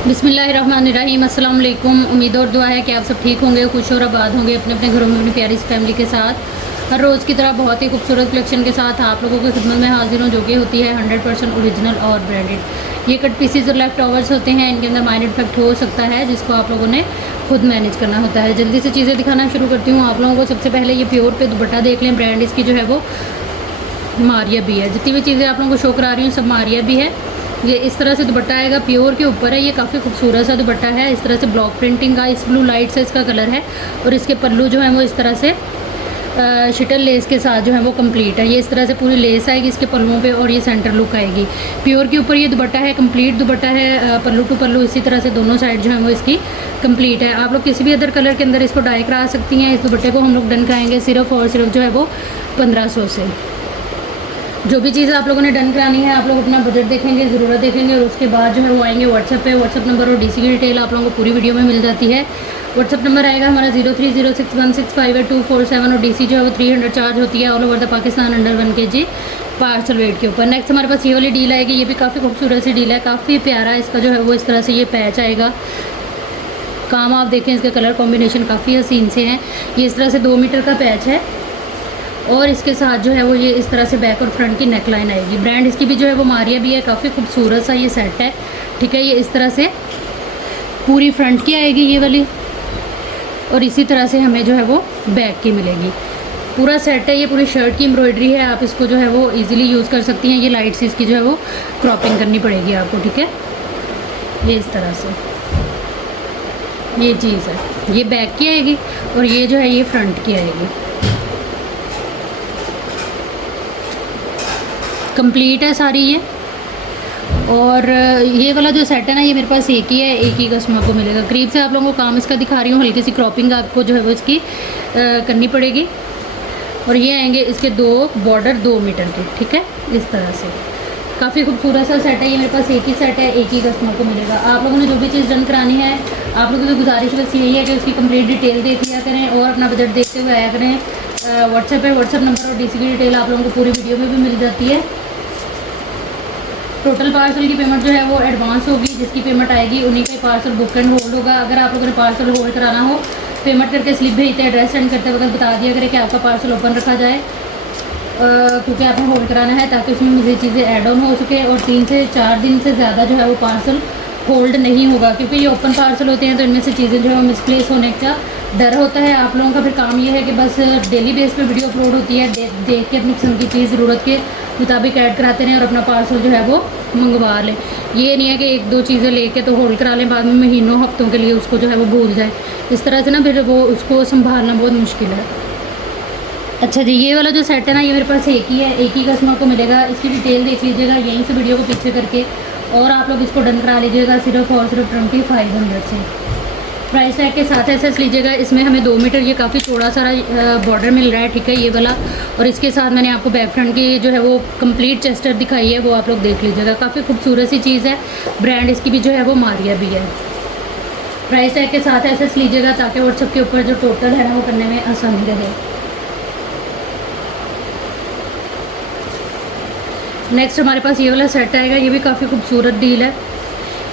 बिस्मिल्लाहिर्रहमानिर्रहीम। अस्सलाम वालेकुम। उम्मीद और दुआ है कि आप सब ठीक होंगे, खुश और आबाद होंगे अपने अपने घरों में अपनी प्यारी सी फैमिली के साथ। हर रोज़ की तरह बहुत ही खूबसूरत कलेक्शन के साथ आप लोगों की खिदमत में हाजिर हूँ, जो कि होती है 100% ओरिजिनल और ब्रांडेड। ये कट पीसीज और लेफ्ट ओवर्स होते हैं, इनके अंदर माइनर इफेक्ट हो सकता है जिसको आप लोगों ने खुद मैनेज करना होता है। जल्दी से चीज़ें दिखाना शुरू करती हूँ आप लोगों को। सबसे पहले ये प्योर पे दुपट्टा देख लें। ब्रांड इसकी जो है वो मारिया भी है। जितनी भी चीज़ें आप लोगों को शो करा रही हूँ सब मारिया भी है। ये इस तरह से दुपट्टा आएगा, प्योर के ऊपर है। ये काफ़ी खूबसूरत सा दुपट्टा है। इस तरह से ब्लॉक प्रिंटिंग का इस ब्लू लाइट से इसका कलर है, और इसके पल्लू जो है वो इस तरह से शिटल लेस के साथ जो है वो कंप्लीट है। ये इस तरह से पूरी लेस आएगी इसके पल्लुओं पे, और ये सेंटर लुक आएगी। प्योर के ऊपर ये दुपट्टा है, कंप्लीट दुपट्टा है, पल्लू टू पल्लू इसी तरह से दोनों साइड जो है वो इसकी कंप्लीट है। आप लोग किसी भी अदर कलर के अंदर इसको डाई करा सकती हैं। इस दुपट्टे को हम लोग डन कराएंगे सिर्फ और सिर्फ जो है वो 1500 से। जो भी चीज़ आप लोगों ने डन करानी है, आप लोग अपना बजट देखेंगे, ज़रूरत देखेंगे, और उसके बाद जो है वो आएंगे व्हाट्सएप पे। व्हाट्सएप नंबर और डीसी की डिटेल आप लोगों को पूरी वीडियो में मिल जाती है। व्हाट्सएप नंबर आएगा हमारा 030616582447, और डीसी जो है वो 300 चार्ज होती है all over the Pakistan under 1 kg parcel weight के ऊपर। नेक्स्ट हमारे पास ये वाली डील आएगी। ये भी काफ़ी खूबसूरत सी डील है, काफ़ी प्यारा इसका जो है वो इस तरह से ये पैच आएगा। काम आप देखें, इसका कलर कॉम्बिनेशन काफ़ी हसीन से हैं। ये इस तरह से 2 मीटर का पैच है, और इसके साथ जो है वो ये इस तरह से बैक और फ्रंट की नेक लाइन आएगी। ब्रांड इसकी भी जो है वो मारिया भी है। काफ़ी खूबसूरत सा ये सेट है, ठीक है। ये इस तरह से पूरी फ्रंट की आएगी ये वाली, और इसी तरह से हमें जो है वो बैक की मिलेगी। पूरा सेट है, ये पूरी शर्ट की एम्ब्रॉयडरी है। आप इसको जो है वो इजीली यूज़ कर सकती हैं। ये लाइट सी इसकी जो है वो क्रॉपिंग करनी पड़ेगी आपको, ठीक है। ये इस तरह से ये चीज़ है, ये बैक की आएगी, और ये जो है ये फ्रंट की आएगी। कंप्लीट है सारी ये। और ये वाला जो सेट है ना, ये मेरे पास एक ही है, एक ही कस्टमर को मिलेगा। करीब से आप लोगों को काम इसका दिखा रही हूँ। हल्की सी क्रॉपिंग आपको जो है वो इसकी करनी पड़ेगी। और ये आएंगे इसके 2 बॉर्डर 2 मीटर के, ठीक है। इस तरह से काफ़ी खूबसूरत सा सेट है। ये मेरे पास एक ही सेट है, एक ही कस्टमर को मिलेगा। आप लोगों ने जो भी चीज़ डन करानी है, आप लोगों की गुजारिश बस यही है कि उसकी कंप्लीट डिटेल देख लिया करें और अपना बजट देखते हुए आया करें। व्हाट्सएप पे व्हाट्सएप नंबर और डीसी की डिटेल आप लोगों को पूरी वीडियो में भी मिल जाती है। टोटल पार्सल की पेमेंट जो है वो एडवांस होगी। जिसकी पेमेंट आएगी उन्हीं पे पार्सल बुक एंड होल्ड होगा। अगर आप लोगों ने पार्सल होल्ड कराना हो, पेमेंट करके स्लिप भेजते एड्रेस सेंड करते वक्त बता दिया करें कि आपका पार्सल ओपन रखा जाए, क्योंकि आपने होल्ड कराना है ताकि उसमें मुझे चीज़ें ऐड ऑन हो सके। और 3 से 4 दिन से ज़्यादा जो है वो पार्सल होल्ड नहीं होगा, क्योंकि ये ओपन पार्सल होते हैं तो इनमें से चीज़ें जो है वो मिसप्लेस होने का डर होता है। आप लोगों का फिर काम ये है कि बस डेली बेस पे वीडियो अपलोड होती है, देख के अपनी पसंद की चीज़ ज़रूरत के मुताबिक ऐड कराते रहें और अपना पार्सल जो है वो मंगवा लें। ये नहीं है कि 1-2 चीज़ें लेके तो होल्ड करा लें, बाद में महीनों हफ्तों के लिए उसको जो है वो भूल जाए। इस तरह से ना फिर वो उसको संभालना बहुत मुश्किल है। अच्छा जी, ये वाला जो सेट है ना, ये मेरे पास एक ही है, एक ही कस्टमर को मिलेगा। इसकी डिटेल देख लीजिएगा यहीं से वीडियो को पीछे करके, और आप लोग इसको डन करा लीजिएगा सिर्फ और सिर्फ 2500 से। प्राइस टैग के साथ एसेस लीजिएगा। इसमें हमें 2 मीटर ये काफ़ी चौड़ा सारा बॉर्डर मिल रहा है, ठीक है, ये वाला। और इसके साथ मैंने आपको बैक फ्रंट की जो है वो कंप्लीट चेस्टर दिखाई है, वो आप लोग देख लीजिएगा। काफ़ी खूबसूरत सी चीज़ है। ब्रांड इसकी भी जो है वो मारिया भी है। प्राइस टैग के साथ एसेस लीजिएगा ताकि व्हाट्सएप के ऊपर जो टोटल है ना वो करने में आसानी रहे। नेक्स्ट हमारे पास ये वाला सेट आएगा। ये भी काफ़ी खूबसूरत डील है।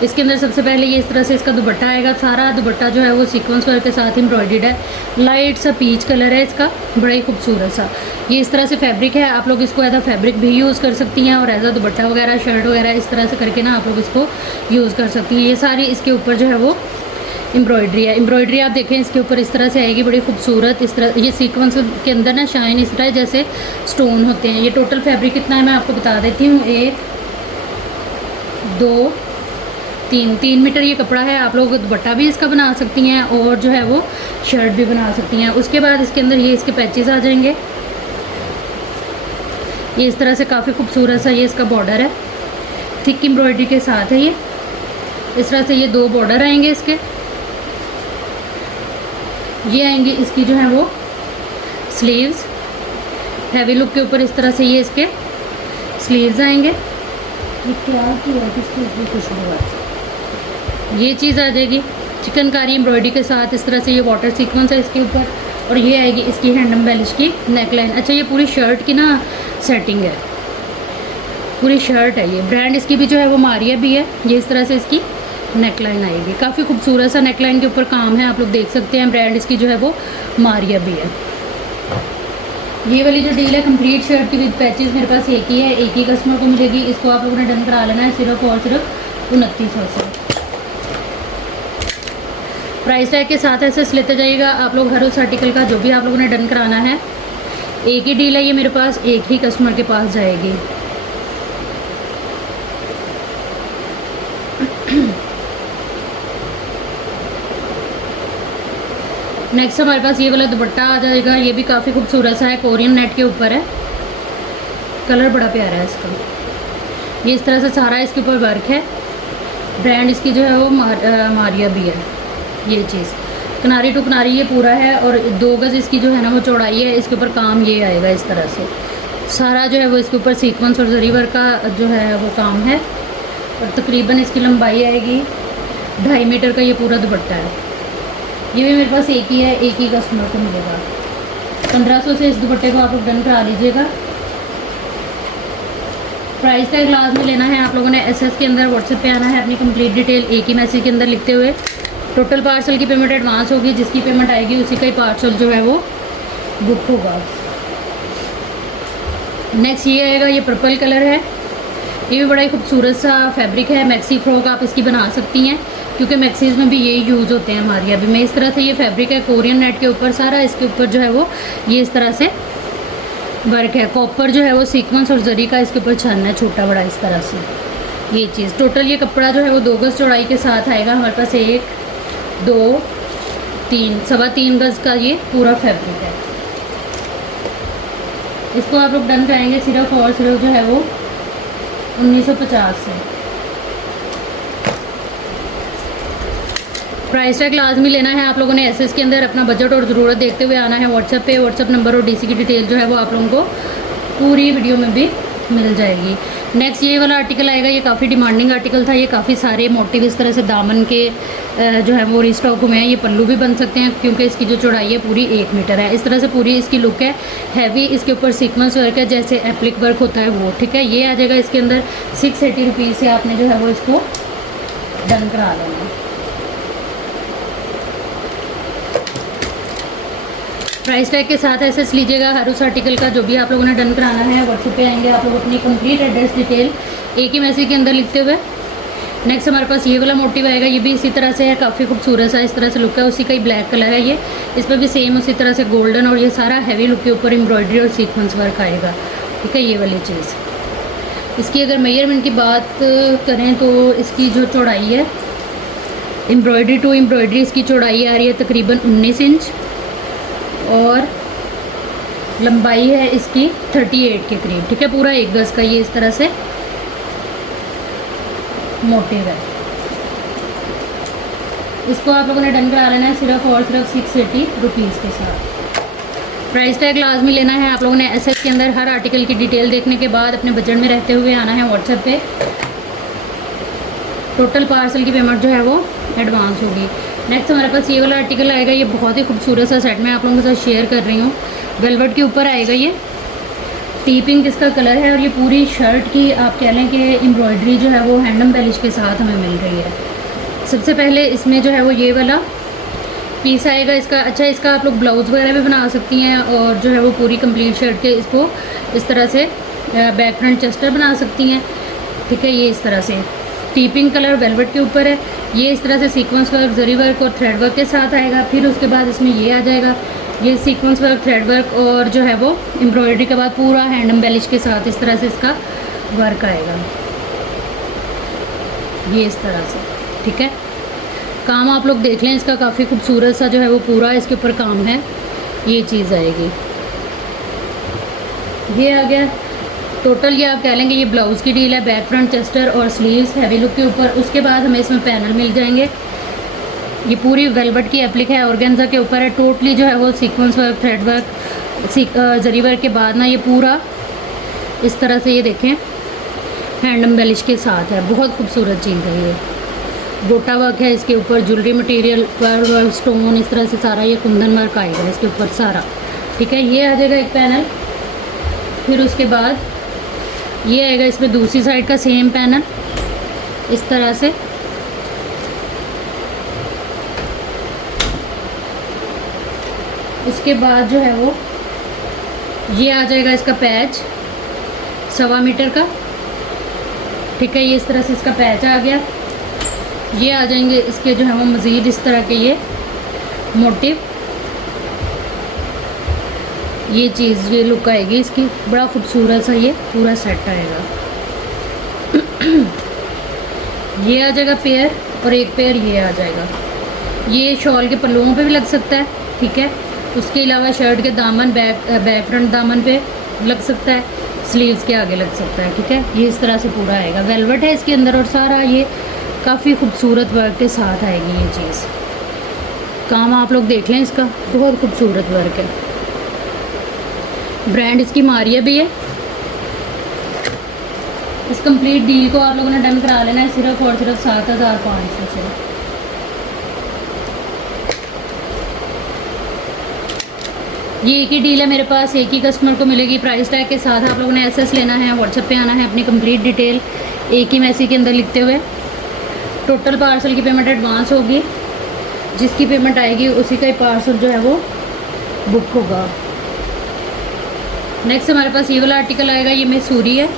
इसके अंदर सबसे पहले ये इस तरह से इसका दुपट्टा आएगा। सारा दुपट्टा जो है वो सीक्वेंस वर्क के साथ एम्ब्रॉयडर्ड है। लाइट सा पीच कलर है इसका, बड़ा ही खूबसूरत सा। ये इस तरह से फैब्रिक है। आप लोग इसको एज अ फैब्रिक भी यूज़ कर सकती हैं, और एज अ दुपट्टा वगैरह शर्ट वगैरह इस तरह से करके ना आप लोग इसको यूज़ कर सकती हैं। ये सारी इसके ऊपर जो है वो एम्ब्रॉयडरी है। एम्ब्रॉयडरी आप देखें इसके ऊपर इस तरह से आएगी, बड़ी खूबसूरत। इस तरह ये सीक्वेंस के अंदर ना शाइन इस तरह जैसे स्टोन होते हैं। ये टोटल फैब्रिक कितना है मैं आपको बता देती हूँ। 1 2 3 मीटर ये कपड़ा है। आप लोग दुपट्टा भी इसका बना सकती हैं, और जो है वो शर्ट भी बना सकती हैं। उसके बाद इसके अंदर ये इसके पैचेस आ जाएंगे। ये इस तरह से काफ़ी खूबसूरत सा ये इसका बॉर्डर है, थिक एम्ब्रॉयडरी के साथ है। ये इस तरह से ये 2 बॉर्डर आएंगे इसके। ये आएंगी इसकी जो है वो स्लीव्स, हैवी लुक के ऊपर इस तरह से ये इसके स्लीव्स आएंगे। ये क्या किया किसकी खुशबू है, ये चीज़ आ जाएगी चिकनकारी एम्ब्रॉयडरी के साथ। इस तरह से ये वाटर सीक्वेंस है इसके ऊपर, और ये आएगी इसकी हैंड एम्बेलिश की नेक लाइन। अच्छा, ये पूरी शर्ट की ना सेटिंग है, पूरी शर्ट है। ये ब्रांड इसकी भी जो है वो मारिया भी है। ये इस तरह से इसकी नेकलाइन आएगी। काफ़ी खूबसूरत सा नेकलाइन के ऊपर काम है, आप लोग देख सकते हैं। ब्रांड इसकी जो है वो मारिया भी है। ये वाली जो डील है कंप्लीट शर्ट की विद पैचेस मेरे पास एक ही है, एक ही कस्टमर को मिलेगी। इसको आप लोगों ने डन करा लेना है सिर्फ और सिर्फ 2900 से। प्राइस टैग के साथ ऐसे लेते जाइएगा आप लोग। हर उस आर्टिकल का जो भी आप लोगों ने डन कराना है, एक ही डील है ये मेरे पास, एक ही कस्टमर के पास जाएगी। नेक्स्ट हमारे पास ये वाला दुपट्टा आ जाएगा। ये भी काफ़ी खूबसूरत सा है, कोरियन नेट के ऊपर है। कलर बड़ा प्यारा है इसका। ये इस तरह से सारा इसके ऊपर वर्क है। ब्रांड इसकी जो है वो मारिया भी है। ये चीज़ किनारी टू किनारी ये पूरा है और 2 गज़ इसकी जो है ना वो चौड़ाई है। इसके ऊपर काम ये आएगा इस तरह से सारा जो है वो इसके ऊपर सीक्वेंस और जरी वर्क का जो है वो काम है। और तकरीबन इसकी लंबाई आएगी 2.5 मीटर का ये पूरा दुपट्टा है। ये भी मेरे पास एक ही है, एक ही कस्टमर को मिलेगा। 1500 से इस दुपट्टे को आप लोग डन करा लीजिएगा। प्राइस टैग लास्ट में लेना है आप लोगों ने। एसएस के अंदर व्हाट्सएप पे आना है, अपनी कंप्लीट डिटेल एक ही मैसेज के अंदर लिखते हुए। टोटल पार्सल की पेमेंट एडवांस होगी, जिसकी पेमेंट आएगी उसी का ही पार्सल जो है वो बुक होगा। नेक्स्ट ये आएगा, ये पर्पल कलर है। ये भी बड़ा ही खूबसूरत सा फैब्रिक है। मैक्सी फ्रॉक आप इसकी बना सकती हैं, क्योंकि मैक्सीज में भी यही यूज़ होते हैं हमारी अभी में। इस तरह से ये फैब्रिक है, कोरियन नेट के ऊपर सारा इसके ऊपर जो है वो ये इस तरह से वर्क है। कॉपर जो है वो सीक्वेंस और जरी का इसके ऊपर छन है, छोटा बड़ा इस तरह से ये चीज़। टोटल ये कपड़ा जो है वो 2 गज़ चौड़ाई के साथ आएगा हमारे पास। 1 2 3 3.25 गज़ का ये पूरा फैब्रिक है। इसको आप लोग डन कराएंगे सिर्फ और सिर्फ जो है वो 1950 से। प्राइस टैग लाजमी लेना है आप लोगों ने। एसएस के अंदर अपना बजट और ज़रूरत देखते हुए आना है। व्हाट्सएप पे व्हाट्सएप नंबर और डीसी की डिटेल जो है वो आप लोगों को पूरी वीडियो में भी मिल जाएगी। नेक्स्ट ये वाला आर्टिकल आएगा। ये काफ़ी डिमांडिंग आर्टिकल था। ये काफ़ी सारे मोटिव इस तरह से दामन के जो है वो रिस्टॉक हुए हैं। ये पल्लू भी बन सकते हैं, क्योंकि इसकी जो चौड़ाई है पूरी 1 मीटर है। इस तरह से पूरी इसकी लुक है। हैवी इसके ऊपर सीक्वेंस वर्क है, जैसे एप्लिक वर्क होता है वो, ठीक है। ये आ जाएगा इसके अंदर 680 रुपीज़ से आपने जो है वो इसको डन करा लेना। प्राइस टैग के साथ ऐसे लीजिएगा। हर उस आर्टिकल का जो भी आप लोगों ने डन कराना है, व्हाट्सएप पे आएंगे आप लोग अपनी कंप्लीट एड्रेस डिटेल एक ही मैसेज के अंदर लिखते हुए। नेक्स्ट हमारे पास ये वाला मोटिव आएगा। ये भी इसी तरह से है, काफ़ी खूबसूरत सा इस तरह से लुक है। उसी का ही ब्लैक कलर है ये। इस पर भी सेम उसी तरह से गोल्डन और ये सारा हैवी लुक के ऊपर एम्ब्रॉयडरी और सीक्वेंस वर्क आएगा, ठीक है। ये वाली चीज़ इसकी अगर मेजरमेंट की बात करें तो इसकी जो चौड़ाई है, एम्ब्रॉयडरी टू एम्ब्रॉयडरी इसकी चौड़ाई आ रही है तकरीबन 19 इंच और लंबाई है इसकी 38 के करीब, ठीक है। पूरा 1 गज़ का ये इस तरह से मोटिव है। इसको आप लोगों ने डन करा लेना है सिर्फ और सिर्फ 680 रुपीज़ के साथ। प्राइस टैग लाजमी लेना है आप लोगों ने। एसएस के अंदर हर आर्टिकल की डिटेल देखने के बाद अपने बजट में रहते हुए आना है व्हाट्सएप पे। टोटल पार्सल की पेमेंट जो है वो एडवांस होगी। नेक्स्ट हमारे पास ये वाला आर्टिकल आएगा। ये बहुत ही खूबसूरत सा सेट मैं आप लोगों के साथ शेयर कर रही हूँ। वेलवेट के ऊपर आएगा ये, टी पिंक इसका कलर है और ये पूरी शर्ट की आप कह लें कि एम्ब्रॉयडरी जो है वो हैंड एम्बेलिश के साथ हमें मिल रही है। सबसे पहले इसमें जो है वो ये वाला पीस आएगा इसका। अच्छा, इसका आप लोग ब्लाउज़ वगैरह भी बना सकती हैं और जो है वो पूरी कंप्लीट शर्ट के इसको इस तरह से बैक फ्रंट चेस्टर बना सकती हैं, ठीक है। ये इस तरह से टी पिंक कलर वेलवेट के ऊपर है। ये इस तरह से सीक्वेंस वर्क, जरी वर्क और थ्रेड वर्क के साथ आएगा। फिर उसके बाद इसमें ये आ जाएगा, ये सीक्वेंस वर्क, थ्रेड वर्क और जो है वो एम्ब्रॉयडरी के बाद पूरा हैंड एम्बेलिश के साथ इस तरह से इसका वर्क आएगा, ये इस तरह से, ठीक है। काम आप लोग देख लें इसका, काफ़ी खूबसूरत सा जो है वो पूरा इसके ऊपर काम है। ये चीज़ आएगी, ये आ गया। टोटल ये आप कह लेंगे ये ब्लाउज़ की डील है। बैक फ्रंट चेस्टर और स्लीव्स हैवी लुक के ऊपर। उसके बाद हमें इसमें पैनल मिल जाएंगे। ये पूरी वेलवेट की एप्लिक है, ऑर्गेन्जा के ऊपर है। टोटली जो है वो सीक्वेंस वर्क, थ्रेड वर्क, जरी वर्क के बाद ना ये पूरा इस तरह से ये देखें हैंड एम्बेलिश के साथ है। बहुत खूबसूरत चीज़ है ये। गोटा वर्क है इसके ऊपर, ज्वेलरी मटेरियल पर स्टोन इस तरह से सारा ये कुंदन वर्क आएगा इसके ऊपर सारा, ठीक है। ये आ जाएगा एक पैनल। फिर उसके बाद ये आएगा इसमें दूसरी साइड का सेम पैनल इस तरह से। इसके बाद जो है वो ये आ जाएगा इसका पैच 1.25 मीटर का, ठीक है। ये इस तरह से इसका पैच आ गया। ये आ जाएंगे इसके जो है वो मज़ीद इस तरह के ये मोटिव, ये चीज़ ये लुक आएगी इसकी, बड़ा खूबसूरत सा ये पूरा सेट आएगा। ये आ जाएगा पेयर और एक पेयर ये आ जाएगा। ये शॉल के पल्लुओं पे भी लग सकता है, ठीक है। उसके अलावा शर्ट के दामन बैक फ्रंट दामन पे लग सकता है, स्लीव्स के आगे लग सकता है, ठीक है। ये इस तरह से पूरा आएगा। वेलवेट है इसके अंदर और सारा ये काफ़ी खूबसूरत वर्क के साथ आएगी ये चीज़। काम आप लोग देख लें इसका, बहुत खूबसूरत वर्क है। ब्रांड इसकी मारिया भी है। इस कंप्लीट डील को आप लोगों ने डन करा लेना है सिर्फ और सिर्फ 7,500 से। ये एक ही डील है मेरे पास, एक ही कस्टमर को मिलेगी प्राइस टैग के साथ। आप लोगों ने एसएस लेना है, व्हाट्सएप पे आना है, अपनी कंप्लीट डिटेल एक ही मैसेज के अंदर लिखते हुए। टोटल पार्सल की पेमेंट एडवांस होगी, जिसकी पेमेंट आएगी उसी का ही पार्सल जो है वो बुक होगा। नेक्स्ट हमारे पास ये वाला आर्टिकल आएगा। ये मैसूरी है,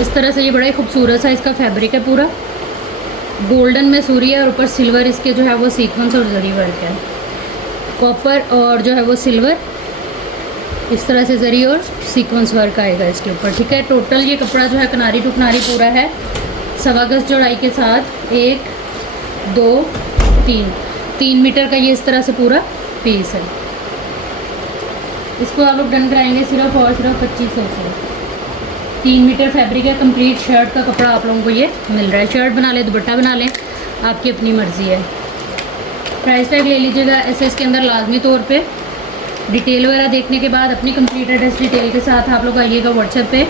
इस तरह से ये बड़ा ही खूबसूरत सा इसका फैब्रिक है, पूरा गोल्डन मैसूरी है और ऊपर सिल्वर इसके जो है वो सीक्वेंस और जरी वर्क है। कॉपर और जो है वो सिल्वर, इस तरह से जरी और सीक्वेंस वर्क आएगा इसके ऊपर, ठीक है। टोटल ये कपड़ा जो है किनारी टू किनारी पूरा है 1.25 गज चौड़ाई के साथ 1 2 3 मीटर का ये इस तरह से पूरा पीस है। इसको आप लोग डन कराएंगे सिर्फ और सिर्फ 2500 से। 3 मीटर फैब्रिक है, कंप्लीट शर्ट का कपड़ा आप लोगों को ये मिल रहा है। शर्ट बना लें, दुपट्टा बना लें, आपकी अपनी मर्ज़ी है। प्राइस टैग ले लीजिएगा एसएस के अंदर लाजमी तौर पे। डिटेल वगैरह देखने के बाद अपनी कंप्लीट एड्रेस डिटेल के साथ आप लोग आइएगा व्हाट्सएप पे।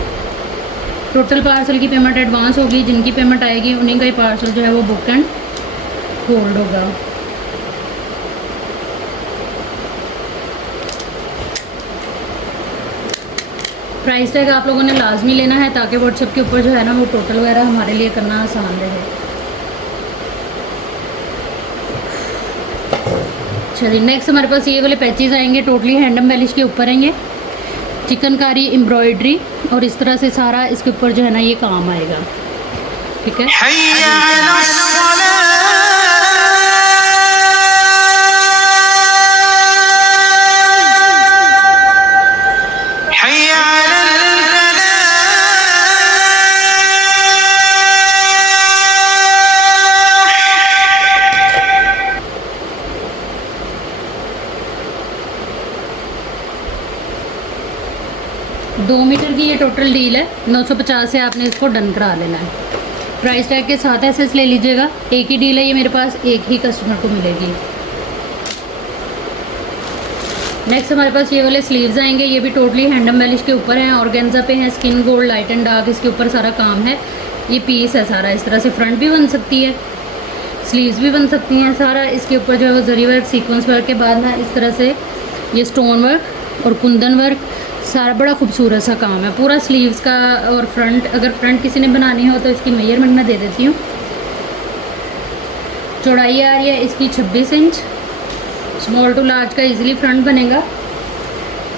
टोटल पार्सल की पेमेंट एडवांस होगी, जिनकी पेमेंट आएगी उन्हीं का ही पार्सल जो है वो बुक एंड होल्ड होगा। प्राइस टैग आप लोगों ने लाजमी लेना है ताकि व्हाट्सएप के ऊपर जो है ना वो टोटल वगैरह हमारे लिए करना आसान रहे। चलिए नेक्स्ट हमारे पास ये वाले पैचेस आएंगे, टोटली हैंड एम्बेलिश के ऊपर हैं ये, चिकनकारी एम्ब्रॉयडरी और इस तरह से सारा इसके ऊपर जो है ना ये काम आएगा, ठीक है। दो मीटर की ये टोटल डील है, 950 से आपने इसको डन करा लेना है। प्राइस टैग के साथ एसएस ले लीजिएगा। एक ही डील है ये मेरे पास, एक ही कस्टमर को मिलेगी। नेक्स्ट हमारे पास ये वाले स्लीव्स आएंगे। ये भी टोटली हैंड एम्बेलिश के ऊपर हैं, ऑर्गेन्जा पे हैं, skin gold light and dark इसके ऊपर सारा काम है। ये पीस है सारा, इस तरह से फ्रंट भी बन सकती है, स्लीव्स भी बन सकती हैं। सारा इसके ऊपर जो है वो जरी वर्क सीक्वेंस वर्क के बाद ना इस तरह से ये स्टोन वर्क और कुंदन वर्क, सारा बड़ा खूबसूरत सा काम है पूरा स्लीव्स का। और फ्रंट, अगर फ्रंट किसी ने बनानी हो तो इसकी मेजरमेंट मैं दे देती हूँ। चौड़ाई आ रही है इसकी 26 इंच, स्मॉल टू लार्ज का इजीली फ्रंट बनेगा।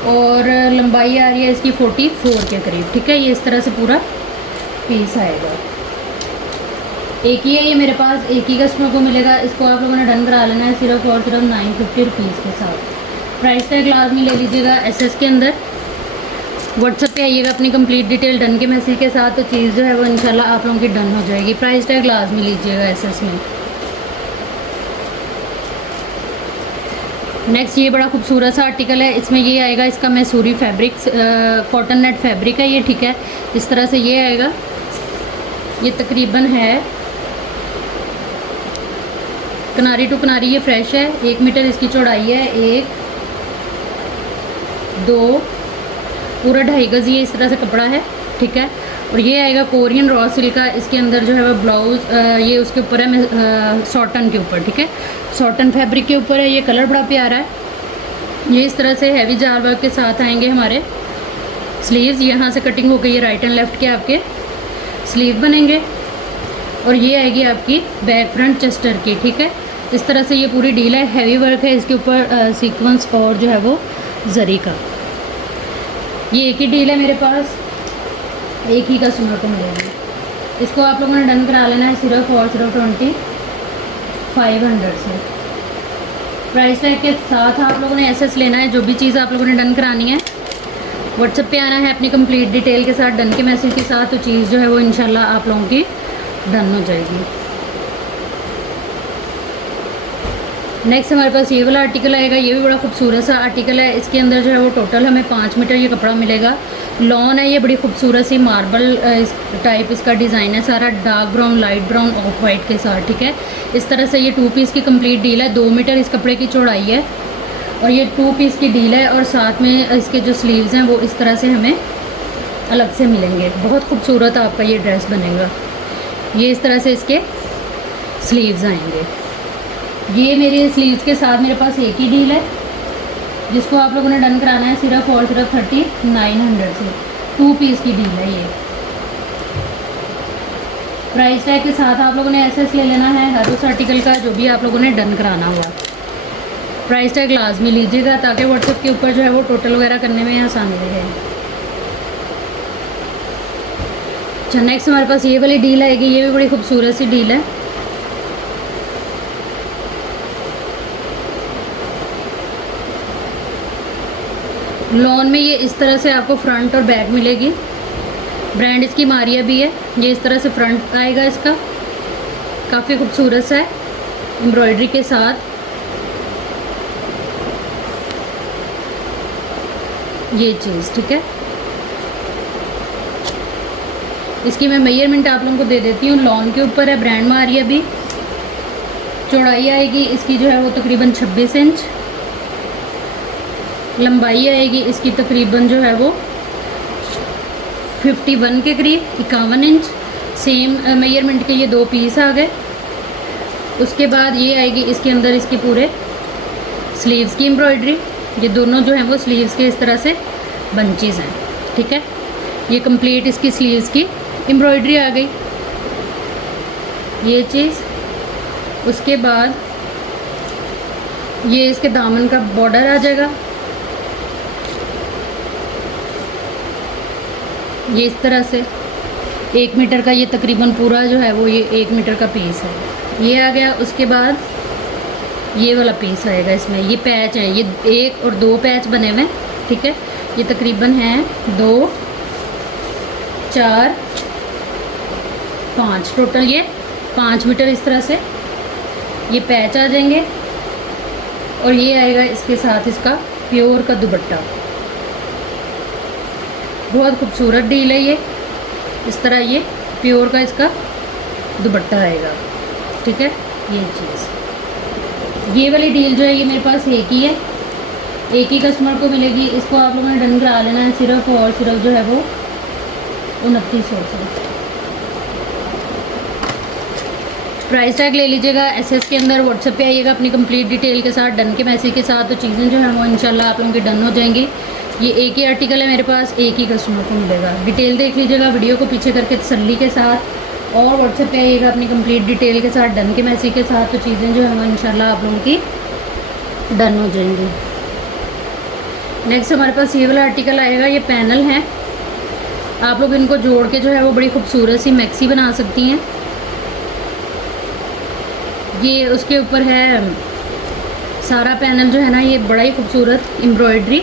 और लंबाई आ रही है इसकी 44 के करीब, ठीक है। ये इस तरह से पूरा पीस आएगा। एक ही है ये मेरे पास, एक ही कस्टमर को मिलेगा। इसको आप लोगों ने डन करा लेना है सिर्फ और सिर्फ 950 रुपीज़ के साथ। प्राइस टैग लाजमी ले लीजिएगा एसएस के अंदर। व्हाट्सएप पे आइएगा अपनी कंप्लीट डिटेल डन के मैसेज के साथ, तो चीज़ जो है वो इंशाल्लाह आप लोगों की डन हो जाएगी। प्राइस टैग लाजमी लीजिएगा एसएस में। नेक्स्ट ये बड़ा खूबसूरत सा आर्टिकल है, इसमें ये आएगा, इसका मैसूरी फैब्रिक कॉटन नेट फैब्रिक है ये, ठीक है। इस तरह से ये आएगा। ये तकरीबन है किनारी टू किनारी, ये फ्रेश है। 1 मीटर इसकी चौड़ाई है, 1 2 पूरा 2.5 गज ये इस तरह से कपड़ा है, ठीक है। और ये आएगा कोरियन रॉ सिल्क का, इसके अंदर जो है वो ब्लाउज़ ये उसके ऊपर है सॉटन के ऊपर, ठीक है। सॉटन फैब्रिक के ऊपर है। ये कलर बड़ा प्यारा है। ये इस तरह से हैवी जार वर्क के साथ आएंगे हमारे स्लीव्स। यहाँ से कटिंग हो गई है, राइट एंड लेफ़्ट के आपके स्लीव बनेंगे। और ये आएगी आपकी बैक फ्रंट चेस्टर की, ठीक है। इस तरह से ये पूरी डील है, हैवी वर्क है इसके ऊपर, सीक्वेंस और जो है वो जरी का। ये एक ही डील है मेरे पास, एक ही कस्टमर को मिलेगी। इसको आप लोगों ने डन करा लेना है सिर्फ और सिर्फ 2500 से। प्राइस टैग के साथ आप लोगों ने एसएस लेना है। जो भी चीज़ आप लोगों ने डन करानी है व्हाट्सएप पे आना है अपनी कंप्लीट डिटेल के साथ, डन के मैसेज के साथ, तो चीज़ जो है वो इंशाल्लाह आप लोगों की डन हो जाएगी। नेक्स्ट हमारे पास ये वाला आर्टिकल आएगा। ये भी बड़ा खूबसूरत सा आर्टिकल है। इसके अंदर जो है वो टोटल हमें 5 मीटर ये कपड़ा मिलेगा। लॉन है ये, बड़ी खूबसूरत सी मार्बल टाइप इसका डिज़ाइन है सारा, dark brown, light brown, of white के साथ, ठीक है। इस तरह से ये 2 पीस की कंप्लीट डील है। 2 मीटर इस कपड़े की चौड़ाई है और ये 2 पीस की डील है। और साथ में इसके जो स्लीव्स हैं वो इस तरह से हमें अलग से मिलेंगे। बहुत खूबसूरत आपका ये ड्रेस बनेगा। ये इस तरह से इसके स्लीव्स आएंगे। ये मेरे स्लीव्स के साथ मेरे पास एक ही डील है जिसको आप लोगों ने डन कराना है सिर्फ और सिर्फ 3900 से। 2 पीस की डील है ये। प्राइस टैग के साथ आप लोगों ने एसएस ले लेना है हर उस आर्टिकल का जो भी आप लोगों ने डन कराना हुआ। प्राइस टैग लाजमी लीजिएगा ताकि व्हाट्सएप के ऊपर जो है वो टोटल वगैरह करने में आसानी रहे। अच्छा, नेक्स्ट हमारे पास ये वाली डील आएगी। ये भी बड़ी खूबसूरत सी डील है। लॉन में ये इस तरह से आपको फ्रंट और बैक मिलेगी। ब्रांड इसकी मारिया भी है। ये इस तरह से फ्रंट आएगा इसका, काफ़ी खूबसूरत सा है एम्ब्रॉयडरी के साथ। ये चीज़ ठीक है। इसकी मैं मेजरमेंट आप लोगों को दे देती हूँ। लॉन के ऊपर है, ब्रांड मारिया भी। चौड़ाई आएगी इसकी जो है वो तकरीबन 26 इंच। लंबाई आएगी इसकी तकरीबन जो है वो 51 के करीब, 51 इंच। सेम मेजरमेंट के ये 2 पीस आ गए। उसके बाद ये आएगी इसके अंदर इसके पूरे स्लीव्स की एम्ब्रॉयडरी। ये दोनों जो हैं वो स्लीव्स के इस तरह से बंचेस हैं, ठीक है। ये कंप्लीट इसकी स्लीव्स की एम्ब्रॉयडरी आ गई, ये चीज़। उसके बाद ये इसके दामन का बॉर्डर आ जाएगा। ये इस तरह से 1 मीटर का ये तकरीबन पूरा जो है वो ये 1 मीटर का पीस है। ये आ गया। उसके बाद ये वाला पीस आएगा। इसमें ये पैच है, ये 1 और 2 पैच बने हुए हैं, ठीक है। ये तकरीबन हैं 2, 4, 5, टोटल ये 5 मीटर इस तरह से ये पैच आ जाएंगे। और ये आएगा इसके साथ इसका प्योर का दुपट्टा। बहुत खूबसूरत डील है ये। इस तरह ये प्योर का इसका दुपट्टा आएगा, ठीक है। ये चीज़, ये वाली डील जो है ये मेरे पास एक ही है, एक ही कस्टमर को मिलेगी। इसको आप लोगों ने डन करा लेना है सिर्फ और सिर्फ जो है वो 2900 से। प्राइस टैग ले लीजिएगा। एसएस के अंदर व्हाट्सएप पे आइएगा अपनी कंप्लीट डिटेल के साथ, डन के मैसेज के साथ, तो चीज़ें जो हैं वो इंशाल्लाह आप लोगों की डन हो जाएंगी। ये एक ही आर्टिकल है मेरे पास, एक ही कस्टमर को मिलेगा। डिटेल देख लीजिएगा वीडियो को पीछे करके तसल्ली के साथ, और व्हाट्सएप पे आइएगा अपनी कंप्लीट डिटेल के साथ, डन के मैसेज के साथ, तो चीज़ें जो हैं वो इंशाल्लाह आप लोगों की डन हो जाएंगी। नेक्स्ट हमारे पास ये वाला आर्टिकल आएगा। ये पैनल है, आप लोग इनको जोड़ के जो है वो बड़ी खूबसूरत सी मैक्सी बना सकती हैं। ये उसके ऊपर है सारा पैनल जो है ना, ये बड़ा ही खूबसूरत एम्ब्रॉयडरी।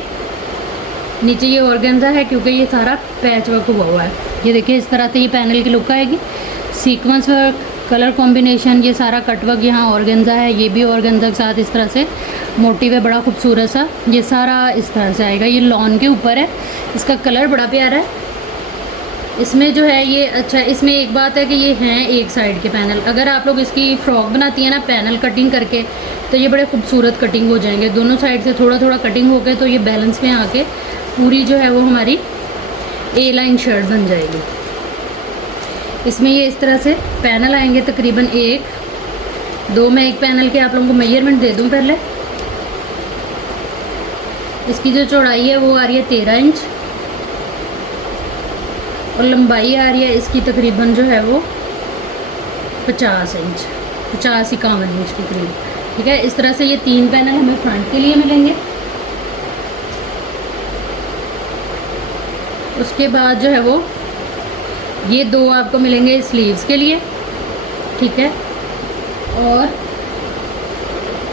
नीचे ये ऑर्गेन्जा है क्योंकि ये सारा पैच वर्क हुआ है। ये देखिए इस तरह से ये पैनल की लुक आएगी। सीक्वेंस वर्क, कलर कॉम्बिनेशन, ये सारा कट वर्क यहाँ ऑर्गेन्जा है, ये भी ऑर्गेन्जा के साथ इस तरह से मोटिव है, बड़ा खूबसूरत सा। ये सारा इस तरह से आएगा। ये लॉन के ऊपर है, इसका कलर बड़ा प्यारा है। इसमें जो है ये अच्छा, इसमें एक बात है कि ये हैं एक साइड के पैनल। अगर आप लोग इसकी फ्रॉक बनाती हैं ना पैनल कटिंग करके, तो ये बड़े खूबसूरत कटिंग हो जाएंगे। दोनों साइड से थोड़ा थोड़ा कटिंग हो गए तो ये बैलेंस में आके पूरी जो है वो हमारी ए लाइन शर्ट बन जाएगी। इसमें ये इस तरह से पैनल आएंगे तकरीबन 1, 2। मैं एक पैनल के आप लोगों को मेजरमेंट दे दूँ पहले। इसकी जो चौड़ाई है वो आ रही है 13 इंच और लंबाई आ रही है इसकी तकरीबन जो है वो 50 इंच, 50-51 इंच के करीब। ठीक है। इस तरह से ये 3 पैनल हमें फ्रंट के लिए मिलेंगे। उसके बाद जो है वो ये 2 आपको मिलेंगे स्लीव्स के लिए, ठीक है। और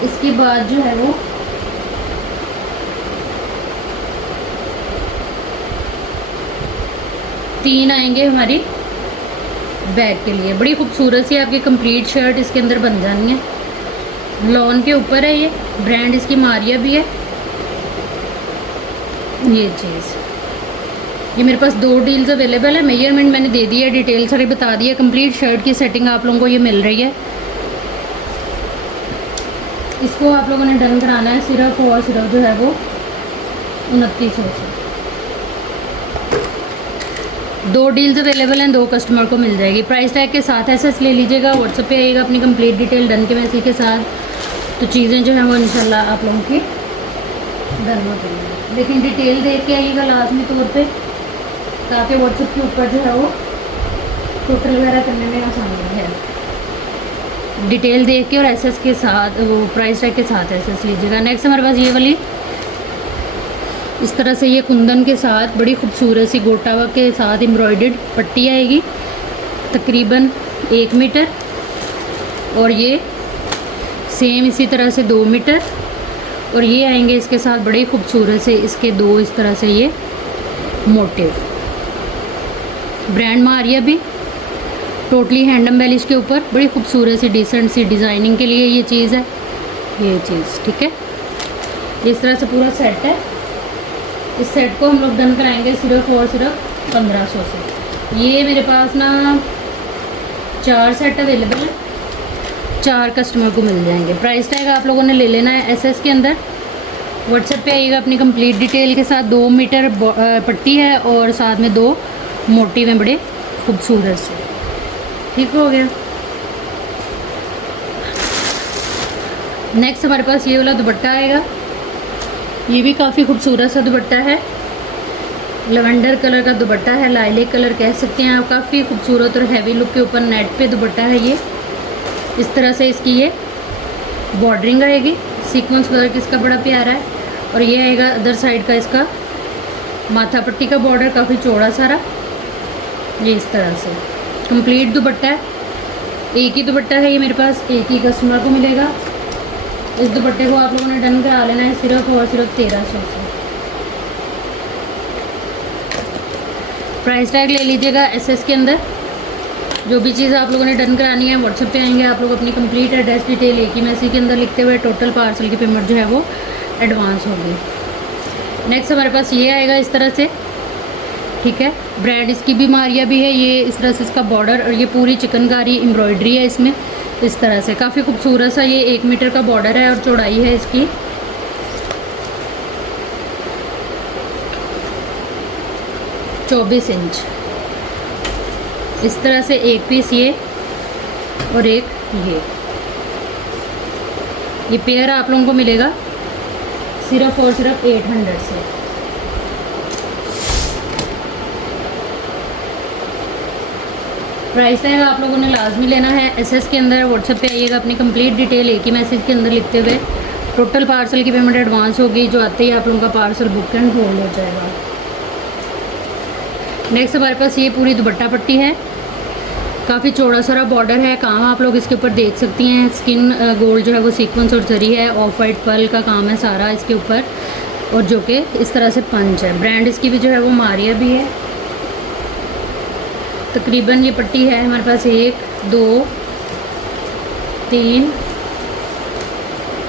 इसके बाद जो है वो तीन आएंगे हमारी बैक के लिए। बड़ी खूबसूरत सी आपकी कंप्लीट शर्ट इसके अंदर बन जानी है। लॉन के ऊपर है ये, ब्रांड इसकी मारिया भी है। ये चीज़, ये मेरे पास 2 डील्स अवेलेबल है। मेजरमेंट मैंने दे दिया, डिटेल सारी बता दिया। कंप्लीट शर्ट की सेटिंग आप लोगों को ये मिल रही है। इसको आप लोगों ने डन कराना है सिर्फ और सिर्फ जो है वो 2900 से। 2 डील्स अवेलेबल हैं, 2 कस्टमर को मिल जाएगी। प्राइस टैग के साथ एसएस ले लीजिएगा, व्हाट्सएप पे आइएगा अपनी कंप्लीट डिटेल डन के मैसेज के साथ। तो चीज़ें जो हैं वो इंशाल्लाह आप लोगों की डन हो जाएंगी। लेकिन डिटेल देख के आइएगा लाजमी तौर पे, ताकि व्हाट्सएप के ऊपर जो है वो टोटल वगैरह करने में आसानी है। डिटेल देख के और एसएस के साथ, वो प्राइस टैग के साथ एसएस लीजिएगा। नेक्स्ट हमारे पास ये वाली इस तरह से ये कुंदन के साथ बड़ी खूबसूरत सी गोटा वर्क के साथ एम्ब्रॉयडर्ड पट्टी आएगी, तकरीबन 1 मीटर। और ये सेम इसी तरह से 2 मीटर। और ये आएंगे इसके साथ बड़े खूबसूरत से इसके 2 इस तरह से ये मोटिव। ब्रांड मारिया भी, टोटली हैंड एम्बेलिश के ऊपर बड़ी खूबसूरत सी डिसेंट सी डिज़ाइनिंग के लिए ये चीज़ है। ये चीज़ ठीक है, इस तरह से पूरा सेट है। इस सेट को हम लोग डन कराएंगे सिर्फ और सिर्फ 1500 से। ये मेरे पास ना 4 सेट अवेलेबल है, 4 कस्टमर को मिल जाएंगे। प्राइस टैग आप लोगों ने ले लेना है एसएस के अंदर। व्हाट्सएप पे आइएगा अपनी कंप्लीट डिटेल के साथ। 2 मीटर पट्टी है और साथ में 2 मोटिव हैं बड़े खूबसूरत से। ठीक हो गया। नेक्स्ट हमारे पास ये वाला दुपट्टा आएगा। ये भी काफ़ी खूबसूरत सा दुपट्टा है, लवेंडर कलर का दुपट्टा है, लाइलेक कलर कह सकते हैं आप। काफ़ी खूबसूरत और हैवी लुक के ऊपर नेट पे दुपट्टा है ये। इस तरह से इसकी ये बॉर्डरिंग आएगी, सीक्वेंस वर्क इसका बड़ा प्यारा है। और ये आएगा अदर साइड का इसका माथा पट्टी का बॉर्डर, काफ़ी चौड़ा सारा। ये इस तरह से कंप्लीट दुपट्टा है। एक ही दुपट्टा है ये मेरे पास, एक ही कस्टमर को मिलेगा। इस दुपट्टे को आप लोगों ने डन करा लेना है सिर्फ और सिर्फ 1300 से। प्राइस टैग ले लीजिएगा एसएस के अंदर। जो भी चीज़ आप लोगों ने डन करानी है व्हाट्सएप पे आएंगे आप लोग अपनी कंप्लीट एड्रेस डिटेल एक ही मैसेज के अंदर लिखते हुए टोटल पार्सल की पेमेंट जो है वो एडवांस होगी। नेक्स्ट हमारे पास ये आएगा इस तरह से, ठीक है। ब्रांड इसकी भी मारिया भी है। ये इस तरह से इसका बॉर्डर और ये पूरी चिकनकारी एम्ब्रॉयडरी है इसमें। इस तरह से काफ़ी खूबसूरत सा ये 1 मीटर का बॉर्डर है और चौड़ाई है इसकी 24 इंच। इस तरह से एक पीस ये और एक ये पेयर आप लोगों को मिलेगा सिर्फ और सिर्फ 800 से। प्राइस टैग आप लोगों ने लाजमी लेना है एसएस के अंदर। व्हाट्सएप पे आइएगा अपनी कंप्लीट डिटेल एक ही मैसेज के अंदर लिखते हुए टोटल पार्सल की पेमेंट एडवांस होगी, जो आते ही आप लोगों का पार्सल बुक एंड होल्ड हो जाएगा। नेक्स्ट हमारे पास ये पूरी दुपट्टा पट्टी है, काफ़ी चौड़ा सारा बॉर्डर है। काम आप लोग इसके ऊपर देख सकती हैं, स्किन गोल्ड जो है वो सीक्वेंस और जरी है, ऑफ वाइट पर्ल का काम है सारा इसके ऊपर। और जो कि इस तरह से पंच है। ब्रांड इसकी भी जो है वो मारिया भी है। तकरीबन ये पट्टी है हमारे पास 1 2 3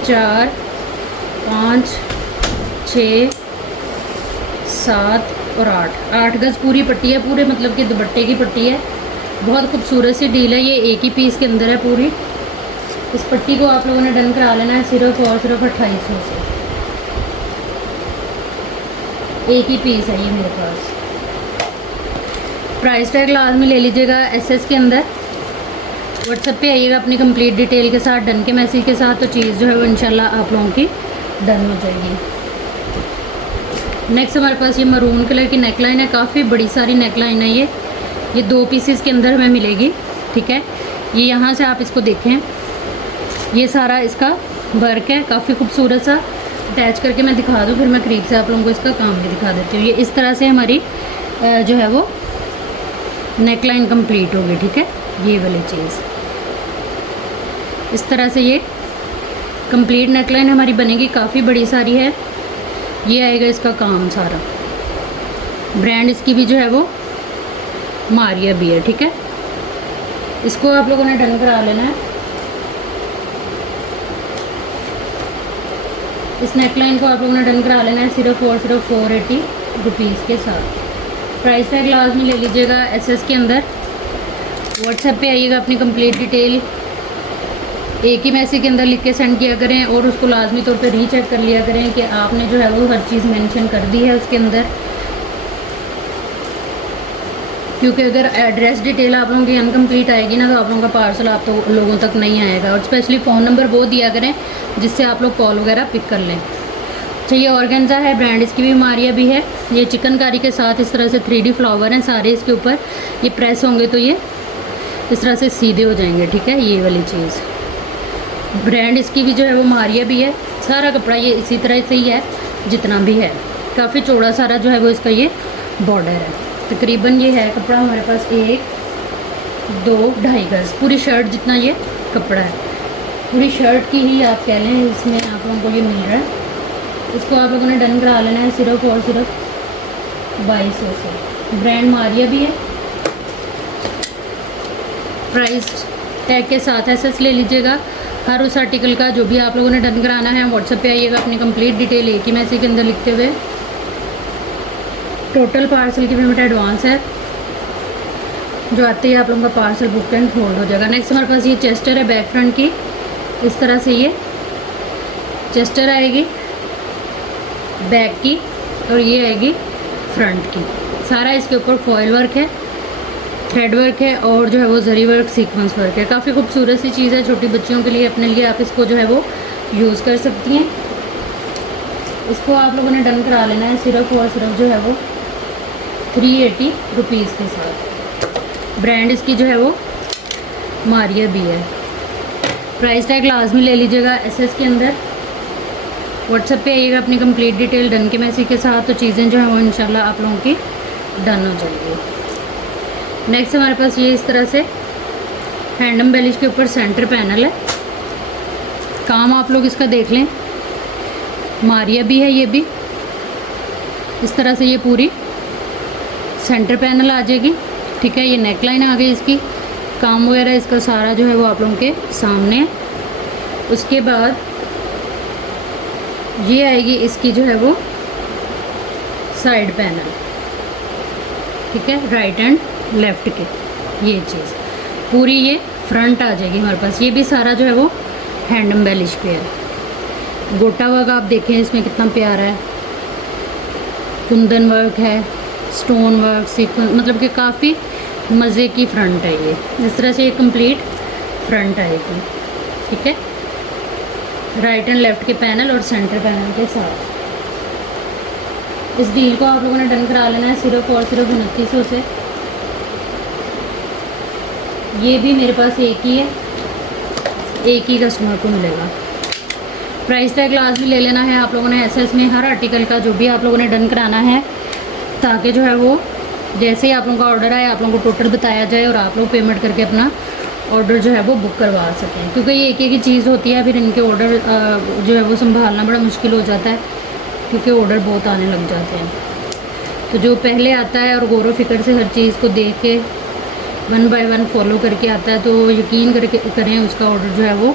4 5 6 7 और 8 गज़ पूरी पट्टी है। पूरे मतलब कि दुपट्टे की पट्टी है। बहुत खूबसूरत सी डील है ये, एक ही पीस के अंदर है पूरी। इस पट्टी को आप लोगों ने डन करा लेना है सिर्फ और सिर्फ 2800 से। एक ही पीस है ये मेरे पास। प्राइस टैग लाजमी ले लीजिएगा एसएस के अंदर। व्हाट्सएप पे आइएगा अपनी कंप्लीट डिटेल के साथ डन के मैसेज के साथ, तो चीज़ जो है वो इंशाल्लाह आप लोगों की डन हो जाएगी। नेक्स्ट हमारे पास ये मरून कलर की नेकलाइन है, काफ़ी बड़ी सारी नेकलाइन है ये 2 पीसेस के अंदर हमें मिलेगी, ठीक है। ये यहाँ से आप इसको देखें, ये सारा इसका वर्क है, काफ़ी खूबसूरत सा। अटैच करके मैं दिखा दूँ, फिर मैं करीब से आप लोगों को इसका काम भी दिखा देती हूँ। ये इस तरह से हमारी जो है वो नेक लाइन कम्प्लीट होगी, ठीक है। ये वाली चीज़ इस तरह से ये कंप्लीट नेक लाइन हमारी बनेगी, काफ़ी बड़ी सारी है। ये आएगा इसका काम सारा। ब्रांड इसकी भी जो है वो मारिया भी है, ठीक है। इसको आप लोगों ने डन करा लेना है। इस नेक लाइन को आप लोगों ने डन करा लेना है सिर्फ और सिर्फ 480 रुपीज़ के साथ। प्राइस टैग लाजमी ले लीजिएगा एसएस के अंदर। व्हाट्सएप पे आइएगा, अपनी कंप्लीट डिटेल एक ही मैसेज के अंदर लिख के सेंड किया करें, और उसको लाजमी तौर पे रीचेक कर लिया करें कि आपने जो है वो हर चीज़ मेंशन कर दी है उसके अंदर। क्योंकि अगर एड्रेस डिटेल आप लोगों की अनकम्प्लीट आएगी ना, तो आप लोगों का पार्सल आप तो लोगों तक नहीं आएगा। और स्पेशली फ़ोन नंबर वो दिया करें जिससे आप लोग कॉल वगैरह पिक कर लें। अच्छा, ये ऑर्गेन्जा है, ब्रांड इसकी भी मारिया भी है। ये चिकनकारी के साथ इस तरह से 3D फ्लावर हैं सारे इसके ऊपर। ये प्रेस होंगे तो ये इस तरह से सीधे हो जाएंगे, ठीक है। ये वाली चीज़ ब्रांड इसकी भी जो है वो मारिया भी है। सारा कपड़ा ये इसी तरह से ही है जितना भी है। काफ़ी चौड़ा सारा जो है वो इसका ये बॉर्डर है। तकरीबन ये है कपड़ा हमारे पास 1, 2, 2.5 गज पूरी शर्ट जितना ये कपड़ा है। पूरी शर्ट की ही आप कह लें, इसमें आप लोगों को ये मिल रहा है। इसको आप लोगों ने डन करा लेना है सिर्फ और सिर्फ 2200 से। ब्रांड मारिया भी है। प्राइस टैग के साथ एसएस ले लीजिएगा हर उस आर्टिकल का जो भी आप लोगों ने डन कराना है। व्हाट्सएप पे आइएगा, अपनी कंप्लीट डिटेल एक ही मैसेज के अंदर लिखते हुए। टोटल पार्सल की पेमेंट एडवांस है, जो आते ही आप लोगों का पार्सल बुक एंड होल्ड हो जाएगा। नेक्स्ट हमारे पास ये चेस्टर है बैक फ्रंट की। इस तरह से ये चेस्टर आएगी बैक की, और ये आएगी फ्रंट की। सारा इसके ऊपर फॉयल वर्क है, थ्रेड वर्क है, और जो है वो जरी वर्क, सीक्वेंस वर्क है। काफ़ी खूबसूरत सी चीज़ है छोटी बच्चियों के लिए, अपने लिए आप इसको जो है वो यूज़ कर सकती हैं। इसको आप लोगों ने डन करा लेना है सिर्फ और सिर्फ जो है वो 380 रुपीज़ के साथ। ब्रांड इसकी जो है वो मारिया भी है। प्राइस टैग लाजमी ले लीजिएगा एसएस के अंदर। व्हाट्सएप पे आइएगा, अपनी कंप्लीट डिटेल डन के मैसेज के साथ, तो चीज़ें जो है वो इंशाल्लाह आप लोगों की डन हो जाएगी। नेक्स्ट हमारे पास ये इस तरह से हैंड एम्बेलिश के ऊपर सेंटर पैनल है। काम आप लोग इसका देख लें, मारिया भी है ये भी। इस तरह से ये पूरी सेंटर पैनल आ जाएगी, ठीक है। ये नेक लाइन आ गई इसकी। काम वगैरह इसका सारा जो है वो आप लोगों के सामने है। उसके बाद ये आएगी इसकी जो है वो साइड पैनल, ठीक है, राइट एंड लेफ़्ट के। ये चीज़ पूरी ये फ्रंट आ जाएगी हमारे पास। ये भी सारा जो है वो हैंड एम्बेलिश पे है। गोटा वर्क आप देखें इसमें कितना प्यारा है, कुंदन वर्क है, स्टोन वर्क, सीक्वेंस, मतलब कि काफ़ी मज़े की फ्रंट है ये। इस तरह से ये कंप्लीट फ्रंट आएगी, ठीक है। राइट एंड लेफ़्ट के पैनल और सेंटर पैनल के साथ। इस डील को आप लोगों ने डन करा लेना है सिर्फ और सिर्फ 2900 से। ये भी मेरे पास एक ही है, एक ही कस्टमर को मिलेगा। प्राइस टैग लाजमी ले लेना है आप लोगों ने एसएस में हर आर्टिकल का जो भी आप लोगों ने डन कराना है, ताकि जो है वो जैसे ही आप लोगों का ऑर्डर आए आप लोगों को टोटल बताया जाए और आप लोग पेमेंट करके अपना ऑर्डर जो है वो बुक करवा सकें। क्योंकि ये एक ही चीज़ होती है, फिर इनके ऑर्डर जो है वो संभालना बड़ा मुश्किल हो जाता है, क्योंकि ऑर्डर बहुत आने लग जाते हैं। तो जो पहले आता है और गौर व फिक्र से हर चीज़ को देख के 1 बाय 1 फॉलो करके आता है, तो यकीन करके करें उसका ऑर्डर जो है वो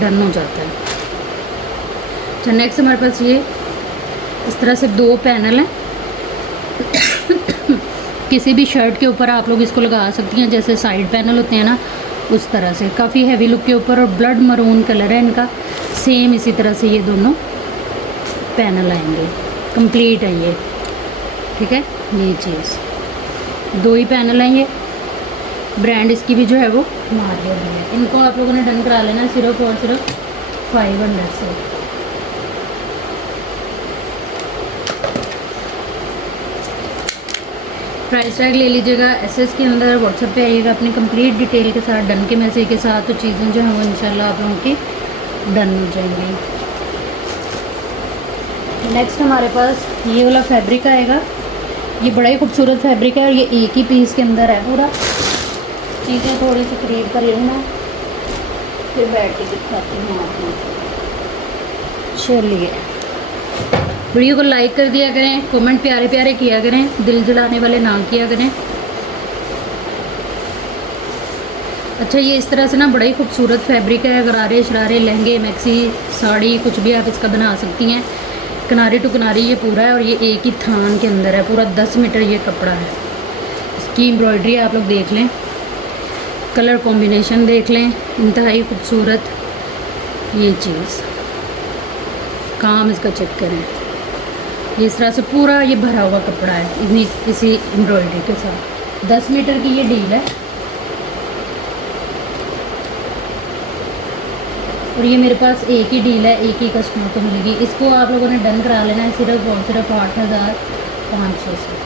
डन हो जाता है। अच्छा, नेक्स्ट हमारे पास ये इस तरह से 2 पैनल हैं। किसी भी शर्ट के ऊपर आप लोग इसको लगा सकती हैं, जैसे साइड पैनल होते हैं ना, उस तरह से। काफ़ी हैवी लुक के ऊपर, और ब्लड मरून कलर है इनका। सेम इसी तरह से ये दोनों पैनल आएंगे, कंप्लीट है ये, ठीक है। ये चीज़ 2 ही पैनल हैं ये। ब्रांड इसकी भी जो है वो मारिया है। इनको आप लोगों ने डन करा लेना सिर्फ और सिर्फ 500 से। प्राइस टैग ले लीजिएगा एसएस के अंदर। व्हाट्सएप पे आइएगा, अपनी कंप्लीट डिटेल के साथ डन के मैसेज के साथ, तो चीज़ें जो है वो इंशाल्लाह आप लोगों की डन हो जाएंगे। नेक्स्ट हमारे पास ये वाला फैब्रिक आएगा। ये बड़ा ही खूबसूरत फैब्रिक है और ये एक ही पीस के अंदर है पूरा। चीज़ें थोड़ी सी करीब कर लूँ मैं, फिर बैठ के दिखाती हूँ आपको। चलिए, वीडियो को लाइक कर दिया करें, कमेंट प्यारे प्यारे किया करें, दिल जलाने वाले ना किया करें। अच्छा, ये इस तरह से ना बड़ा ही खूबसूरत फैब्रिक है। गरारे शरारे लहंगे मैक्सी साड़ी कुछ भी आप इसका बना सकती हैं। किनारे टू किनारे ये पूरा है और ये एक ही थान के अंदर है। पूरा 10 मीटर ये कपड़ा है। इसकी एम्ब्रॉयडरी आप लोग देख लें, कलर कॉम्बिनेशन देख लें, इंतहाई खूबसूरत ये चीज़। काम इसका चेक करें, ये इस तरह से पूरा ये भरा हुआ कपड़ा है इतनी किसी एम्ब्रॉयडरी के साथ। 10 मीटर की ये डील है और ये मेरे पास एक ही डील है, एक ही कस्टमर को मिलेगी। इसको आप लोगों ने डन करा लेना है सिर्फ और सिर्फ 8,500 से।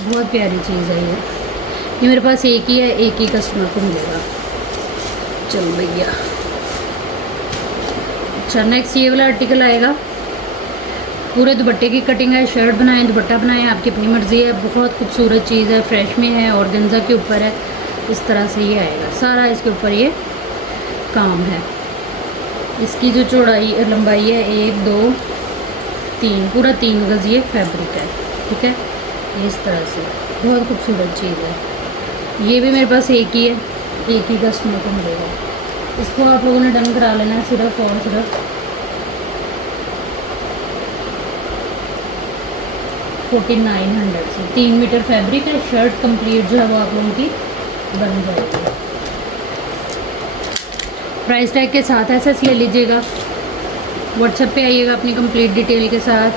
बहुत प्यारी चीज़ है ये मेरे पास एक ही है, एक ही कस्टमर को मिलेगा। चलो भैया, अच्छा नेक्स्ट ये वाला आर्टिकल आएगा। पूरे दुपट्टे की कटिंग है, शर्ट बनाएं दुपट्टा बनाएं आपकी अपनी मर्ज़ी है। बहुत खूबसूरत चीज़ है, फ्रेश में है, ऑर्गेन्जा के ऊपर है। इस तरह से ये आएगा सारा, इसके ऊपर ये काम है। इसकी जो चौड़ाई लंबाई है 1 2 3, पूरा 3 गज़ ये फैब्रिक है। ठीक है, इस तरह से बहुत खूबसूरत चीज़ है। ये भी मेरे पास एक ही है, एक ही कस्टमर को मिलेगा। इसको आप लोगों ने डन करा लेना है सिर्फ और सिर्फ 4900 से। 3 मीटर फैब्रिक है। शर्ट कंप्लीट जो है वो आप लोगों की बन जाएगी। प्राइस टैग के साथ एसएस ले लीजिएगा। व्हाट्सएप पे आइएगा अपनी कंप्लीट डिटेल के साथ,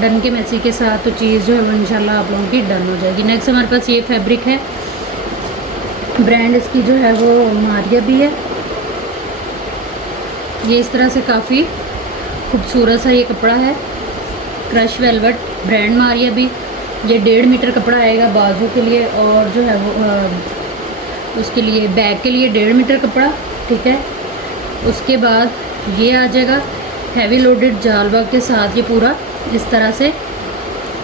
डन के मैसेज के साथ, तो चीज़ जो है वो इंशाल्लाह आप लोगों की डन हो जाएगी। नेक्स्ट हमारे पास ये फैब्रिक है। ब्रांड इसकी जो है वो मारिया भी है। ये इस तरह से काफ़ी खूबसूरत सा ये कपड़ा है। क्रश वेलवेट, ब्रांड मारिया भी। ये 1.5 मीटर कपड़ा आएगा बाजू के लिए और जो है वो उसके लिए बैक के लिए 1.5 मीटर कपड़ा। ठीक है, उसके बाद ये आ जाएगा हैवी लोडेड जाल वर्क के साथ। ये पूरा इस तरह से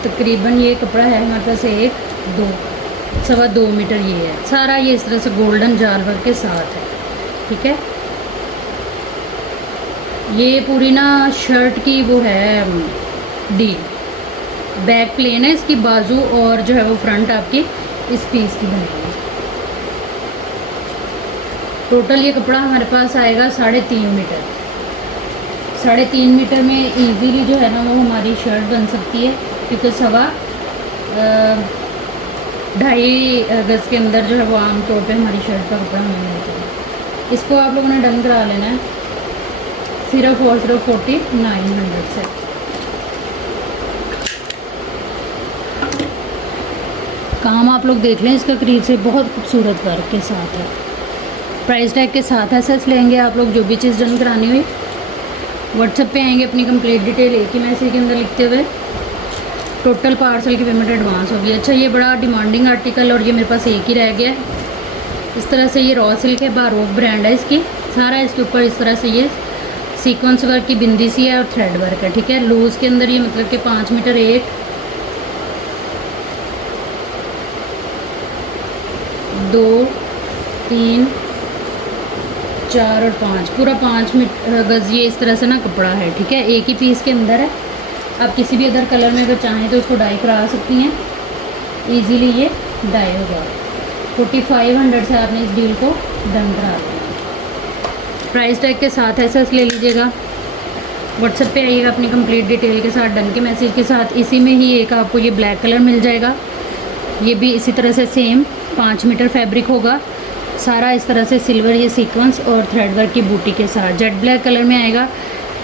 तकरीबन ये कपड़ा है हमारे पास 1 2 सवा 2 मीटर ये है सारा। ये इस तरह से गोल्डन जाल वर्क के साथ है। ठीक है, ये पूरी ना शर्ट की वो है डी। बैक प्लेन है इसकी, बाजू और जो है वो फ्रंट आपकी इस पीस की बनेगी। टोटल ये कपड़ा हमारे पास आएगा 3.5 मीटर। 3.5 मीटर में इजीली जो है ना वो हमारी शर्ट बन सकती है, क्योंकि 2.5 गज़ के अंदर जो है वो आम तौर पे हमारी शर्ट का कपड़ा हमें मिलता है। इसको आप लोगों ने डन करा लेना है सिर्फ और सिर्फ 4900 से। काम आप लोग देख लें इसका करीब से, बहुत खूबसूरत वर्क के साथ है। प्राइस टैग के साथ एसएस लेंगे आप लोग जो भी चीज़ डन करानी हुई। व्हाट्सएप पे आएंगे अपनी कंप्लीट डिटेल एक ही मैसेज के अंदर लिखते हुए। टोटल पार्सल की पेमेंट एडवांस होगी। अच्छा, ये बड़ा डिमांडिंग आर्टिकल और ये मेरे पास एक ही रह गया है। इस तरह से ये रॉ सिल्क है, बारोक ब्रांड है इसकी। सारा इसके ऊपर इस तरह से ये सीक्वेंस वर्क की बिंदी सी है और थ्रेड वर्क है। ठीक है, लूज़ के अंदर ये मतलब कि 5 मीटर 1 2 3 4 और 5, पूरा 5 गज़ ये इस तरह से ना कपड़ा है। ठीक है, एक ही पीस के अंदर है। आप किसी भी अदर कलर में अगर चाहें तो उसको डाई करा सकती हैं, इजीली ये डाई होगा। 4500 से आपने इस डील को डन करा देना। प्राइस टैग के साथ एसएस ले लीजिएगा। व्हाट्सएप पे आइएगा अपनी कंप्लीट डिटेल के साथ, डन के मैसेज के साथ। इसी में ही एक आपको ये ब्लैक कलर मिल जाएगा। ये भी इसी तरह से सेम 5 मीटर फैब्रिक होगा सारा, इस तरह से सिल्वर ये सीक्वेंस और थ्रेड वर्क की बूटी के साथ। जेट ब्लैक कलर में आएगा।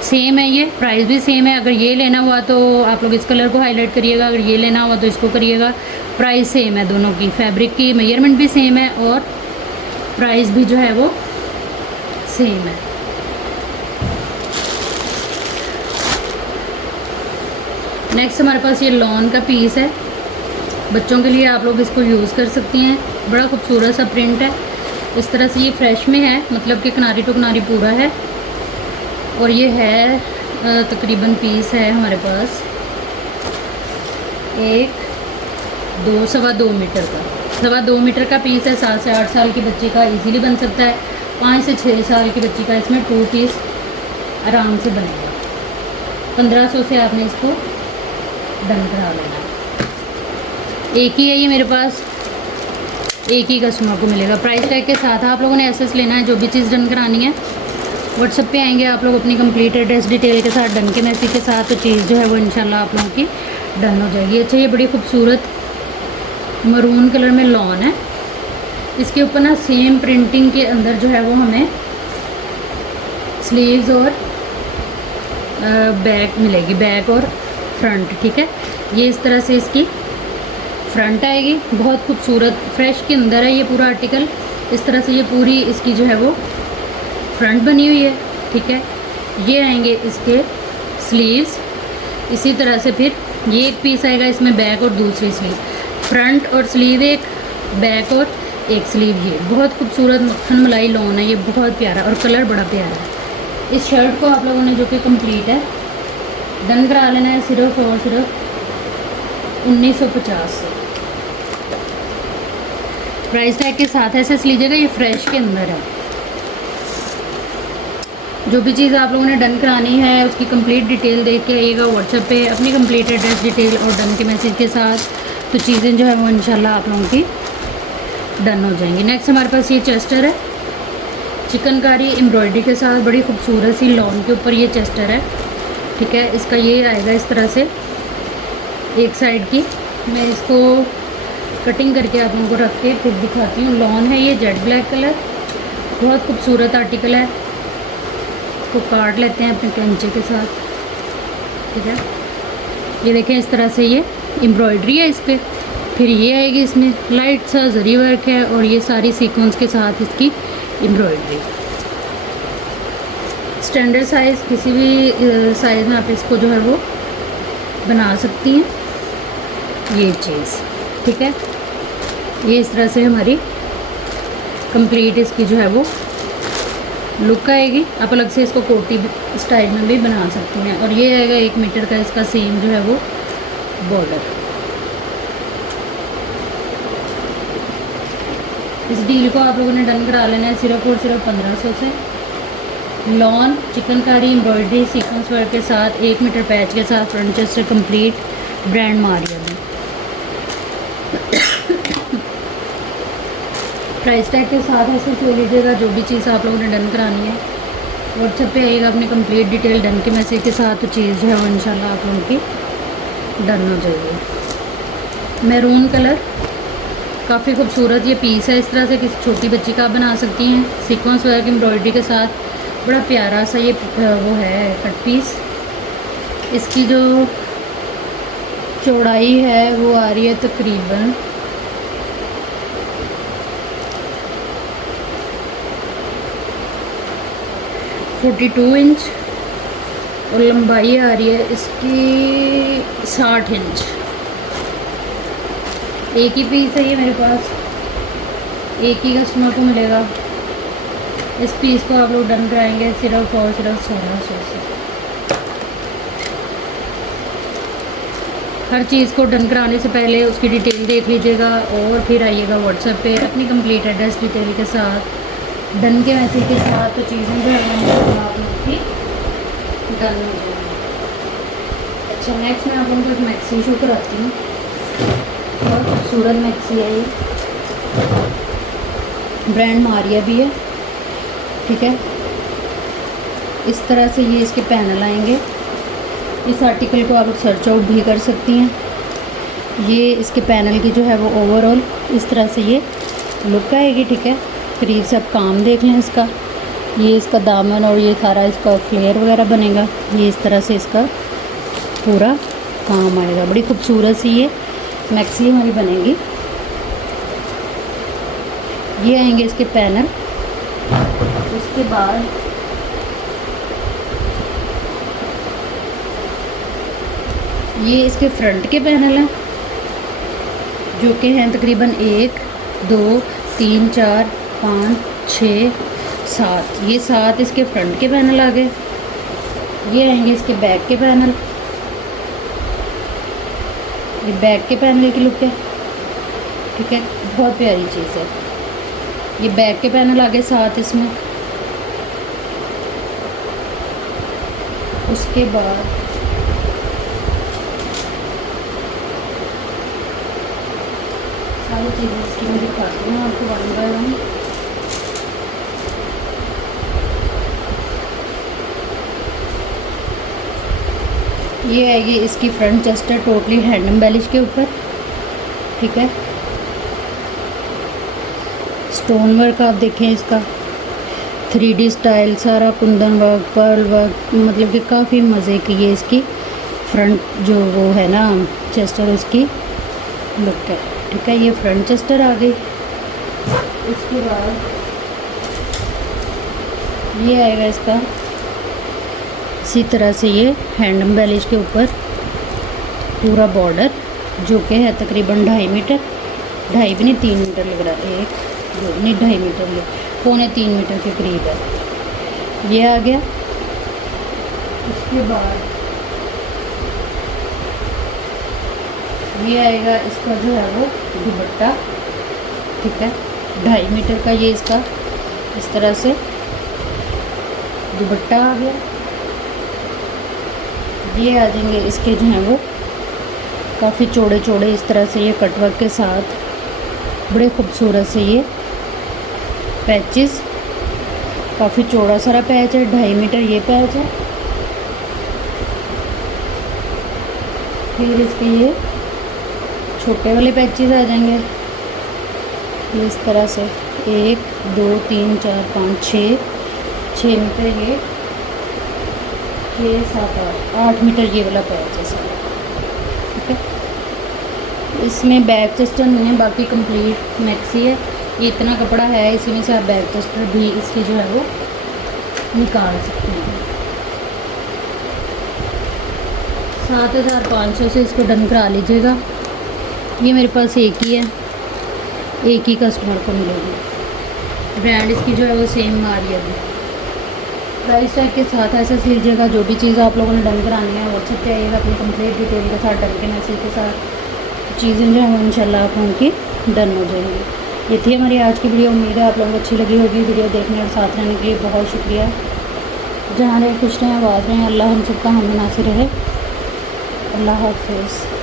सेम है, ये प्राइस भी सेम है। अगर ये लेना हुआ तो आप लोग इस कलर को हाईलाइट करिएगा, अगर ये लेना हुआ तो इसको करिएगा। प्राइस सेम है दोनों की, फैब्रिक की मेजरमेंट भी सेम है और प्राइस भी जो है वो सेम है। नेक्स्ट हमारे पास ये लॉन का पीस है। बच्चों के लिए आप लोग इसको यूज़ कर सकती हैं। बड़ा खूबसूरत सा प्रिंट है। इस तरह से ये फ्रेश में है, मतलब कि किनारी टू किनारी पूरा है। और ये है तकरीबन पीस है हमारे पास 1-2 मीटर का, 2.25 मीटर का पीस है। 7 से 8 साल के बच्चे का इजीली बन सकता है। 5 से 6 साल के बच्चे का इसमें 2 पीस आराम से बनेगा। 1500 से आपने इसको डन करा लेना। एक ही है ये मेरे पास, एक ही कस्टमर को मिलेगा। प्राइस टैग के साथ आप लोगों ने एसएस लेना है। जो भी चीज़ डन करानी है व्हाट्सएप पे आएंगे आप लोग अपनी कंप्लीट एड्रेस डिटेल के साथ, डन के मैसेज के साथ, तो चीज़ जो है वो इंशाल्लाह आप लोगों की डन हो जाएगी। अच्छा, ये बड़ी खूबसूरत मरून कलर में लॉन है। इसके ऊपर ना सेम प्रिंटिंग के अंदर जो है वो हमें स्लीव्स और बैक मिलेगी, बैक और फ्रंट। ठीक है, ये इस तरह से इसकी फ्रंट आएगी। बहुत खूबसूरत फ्रेश के अंदर है ये पूरा आर्टिकल। इस तरह से ये पूरी इसकी जो है वो फ्रंट बनी हुई है। ठीक है, ये आएंगे इसके स्लीव्स। इसी तरह से फिर ये एक पीस आएगा इसमें बैक और दूसरी स्लीव, फ्रंट और स्लीव एक, बैक और एक स्लीव। ये बहुत खूबसूरत मक्खन मलाई लॉन है, ये बहुत प्यारा और कलर बड़ा प्यारा है। इस शर्ट को आप लोगों ने जो कि कंप्लीट है डन करा लेना है सिर्फ और सिर्फ 1950 से। प्राइस टैग के साथ ऐसे लीजिएगा, ये फ्रेश के अंदर है। जो भी चीज़ आप लोगों ने डन करानी है उसकी कंप्लीट डिटेल देख के आइएगा व्हाट्सएप पे अपनी कंप्लीट एड्रेस डिटेल और डन के मैसेज के साथ, तो चीज़ें जो है वो इंशाल्लाह आप लोगों की डन हो जाएंगी। नेक्स्ट हमारे पास ये चेस्टर है चिकनकारी एम्ब्रॉयडरी के साथ, बड़ी खूबसूरत सी लॉन के ऊपर ये चेस्टर है। ठीक है, इसका ये आएगा इस तरह से एक साइड की। मैं इसको कटिंग करके आप लोगों को रख के फिर दिखाती हूँ। लॉन है ये जेड ब्लैक कलर, बहुत खूबसूरत आर्टिकल है। इसको काट लेते हैं अपने कैंचे के साथ। ठीक है, ये देखें इस तरह से ये एम्ब्रॉयडरी है इस पर। फिर ये आएगी इसमें लाइट सा जरी वर्क है और ये सारी सीक्वेंस के साथ इसकी एम्ब्रॉयडरी। स्टैंडर्ड साइज़ किसी भी साइज़ में आप इसको जो है वो बना सकती हैं ये चीज़। ठीक है, ये इस तरह से हमारी कंप्लीट इसकी जो है वो लुक आएगी। आप अलग से इसको कोटी स्टाइल में भी बना सकती हैं। और ये आएगा 1 मीटर का इसका सेम जो है वो बॉर्डर। इस डील को आप लोगों ने डन करा लेना है सिर्फ और सिर्फ 1500 से। Lawn chikankari embroidery sequence work के साथ 1 मीटर पैच के साथ front chest complete brand Maria में। प्राइस टैग के साथ ऐसे ले लीजिएगा। जो भी चीज़ आप लोगों ने डन करानी है व्हाट्सएप पे आइएगा अपनी कंप्लीट डिटेल डन के मैसेज के साथ, तो चीज़ जो है वो इंशाल्लाह आप लोगों की डन हो जाएगी। मैरून कलर काफ़ी खूबसूरत ये पीस है। इस तरह से किसी छोटी बच्ची का बना सकती हैं सीक्वेंस वर्क एम्ब्रॉयडरी के साथ। बड़ा प्यारा सा ये वो है कट पीस। इसकी जो चौड़ाई है वो आ रही है तकरीबन 42 इंच और लंबाई आ रही है इसकी 60 इंच। एक ही पीस है ये मेरे पास, एक ही कस्टमर को मिलेगा। इस पीस को आप लोग डन कराएंगे सिर्फ और सिर्फ 1600 से। हर चीज़ को डन कराने से पहले उसकी डिटेल देख लीजिएगा और फिर आइएगा व्हाट्सएप पे अपनी कंप्लीट एड्रेस डिटेल के साथ, डन के मैसेज के साथ, तो चीज़ें जो है आप लोग की डन हो जाएगी। अच्छा, नेक्स्ट मैं आप लोगों को एक मैक्सी शो कराती हूँ। बहुत खूबसूरत मैक्सी है ये, ब्रांड मारिया भी है। ठीक है, इस तरह से ये इसके पैनल आएंगे। इस आर्टिकल को आप लोग सर्च आउट भी कर सकती हैं। ये इसके पैनल की जो है वो ओवरऑल इस तरह से ये लुक आएगी। ठीक है, करीब से आप काम देख लें इसका। ये इसका दामन और ये सारा इसका फ्लेयर वगैरह बनेगा। ये इस तरह से इसका पूरा काम आएगा। बड़ी खूबसूरत सी ये मैक्सी हमारी बनेगी। ये आएंगे इसके पैनल। उसके बाद ये इसके फ्रंट के पैनल हैं जो कि हैं तकरीबन 1 2 3 4 5 6 7, ये 7 इसके फ्रंट के पैनल आ गए। ये आएंगे इसके बैक के पैनल, ये बैक के पैनल की लुक है, ठीक है, बहुत प्यारी चीज़ है। ये बैक के पैनल आ गए 7 इसमें। उसके बाद सारी चीज़ें इसकी मैं दिखाती हूँ आपको वन बाय वन। ये आएगी इसकी front Chester totally hand embellish के ऊपर, ठीक है। स्टोन वर्क आप देखें इसका 3D स्टाइल, सारा कुंदन वर्क, पर्ल वर्क, मतलब कि काफ़ी मज़े की ये इसकी फ्रंट जो वो है ना चेस्टर, उसकी लुक है, ठीक है। ये फ्रंट चेस्टर आ गई। उसके बाद ये आएगा इसका इसी तरह से ये हैंड एम्बेलिश के ऊपर पूरा बॉर्डर, जो कि है तकरीबन 2.5 मीटर, 2.5 भी नहीं 3 मीटर लग रहा है, 1 2 नहीं 2.5 मीटर, ये 2.25 मीटर के करीब है। ये आ गया। उसके बाद ये आएगा इसका जो है वो दुपट्टा, ठीक है, 2.5 मीटर का ये इसका इस तरह से दुपट्टा आ गया। ये आ जाएंगे इसके जो हैं वो काफ़ी चौड़े चौड़े इस तरह से ये कटवर्क के साथ बड़े खूबसूरत से ये पैचेस, काफ़ी चौड़ा सारा पैच है, 2.5 मीटर ये पैच है। फिर इसके ये छोटे वाले पैचेस आ जाएंगे ये इस तरह से 1 2 3 4 5 6 मीटर ये 6 7 8 मीटर ये वाला पैच है सारा, ठीक है। इसमें बैक चेस्टर नहीं है, बाकी कंप्लीट मैक्सी है। ये इतना कपड़ा है, इसी में से आप बैक चेस्टर भी इसकी जो है वो निकाल सकते हैं। 7,500 से इसको डन करा लीजिएगा। ये मेरे पास एक ही है, एक ही कस्टमर को मिलेगी। ब्रांड इसकी जो है वो सेम आ रही है। प्राइस टैग के साथ ऐसा लीजिएगा। जो भी चीज़ आप लोगों ने डन करानी है व्हाट्सएप पे आइएगा अपनी कंप्लीट डिटेल के साथ, डन के मैसेज के साथ चीज़ें जो है वो इंशाल्लाह आप उनकी डन हो जाएंगी। ये थी हमारी आज की वीडियो। उम्मीद है आप लोगों को अच्छी लगी होगी। वीडियो देखने और साथ रहने के लिए बहुत शुक्रिया। जहाँ रहे खुश रहें, आबाद रहें। अल्लाह हम सबका हम नासिर रहे। अल्लाह हाफ़िज़।